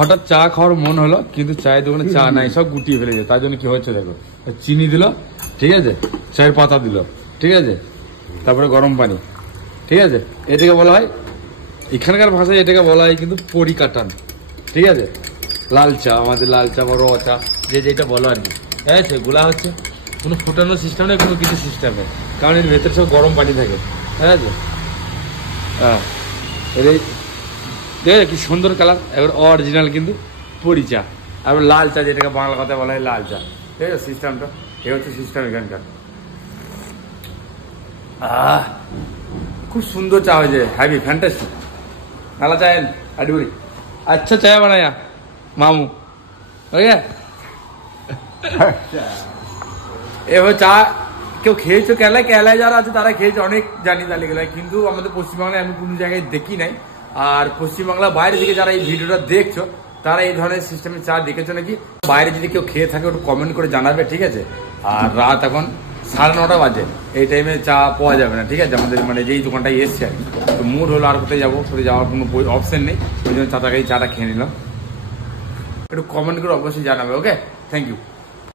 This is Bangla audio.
হঠাৎ চা খাওয়ার মন হলো, কিন্তু চায়ের দোকানে চা নাই, সব গুটিয়ে ফেলেছে। তাই জন্য কি হচ্ছে দেখো, চিনি দিল, ঠিক আছে, চায়ের পাতা দিল, ঠিক আছে, তারপরে গরম পানি, ঠিক আছে। এটাকে বলা হয়, এখানকার ভাষায় এটাকে বলা হয় কিন্তু পরিকাটান, ঠিক আছে। লাল চা, আমাদের লাল চা বা র চা, যে যেটা বলো আর কি, ঠিক আছে। এগুলা হচ্ছে কোনো ফুটানোর সিস্টেম নেই, কোনো কিছু সিস্টেম নেই, কারণ এর ভেতরে সব গরম পানি থাকে, ঠিক আছে। হ্যাঁ, এটাই ঠিক আছে, কি সুন্দর কালার, এবার অরিজিনাল কিন্তু পরি চা। আর লাল চা, যেটাকে বাংলা কথায় বলা হয় লাল চা, ঠিক আছে। সিস্টেমটা এ হচ্ছে সিস্টেম এখানকার। খুব সুন্দর চা হয়েছে, হ্যাভি ফ্যান্টাস্টিক। নালা চায় আডুরি, আচ্ছা চায় বানায়া মামু, ওকে। এবার চা কেউ খেয়েছো কেলায়, কেলায় যারা আছে তারা খেয়েছে, অনেক জানি তাহলে গেলায়, কিন্তু আমাদের পশ্চিমবাংলায় আমি কোনো জায়গায় দেখি নাই। আর পশ্চিমবাংলার বাইরে থেকে যারা এই ভিডিওটা দেখছো, তারা এই ধরনের সিস্টেমের চা দেখেছো নাকি? বাইরে যদি কেউ খেয়ে থাকে একটু কমেন্ট করে জানাবে, ঠিক আছে। আর রাত এখন 9:30 বাজে, এই টাইমে চা পাওয়া যাবে না, ঠিক আছে, আমাদের মানে যেই দোকানটায় এসছে আর কি। তো মুড হলো আর কোথায় যাবো, কোথায় যাওয়ার কোনো অপশন নেই, ওই জন্য চাটা খেয়ে নিলাম। একটু কমেন্ট করে অবশ্যই জানাবে, ওকে, থ্যাংক ইউ।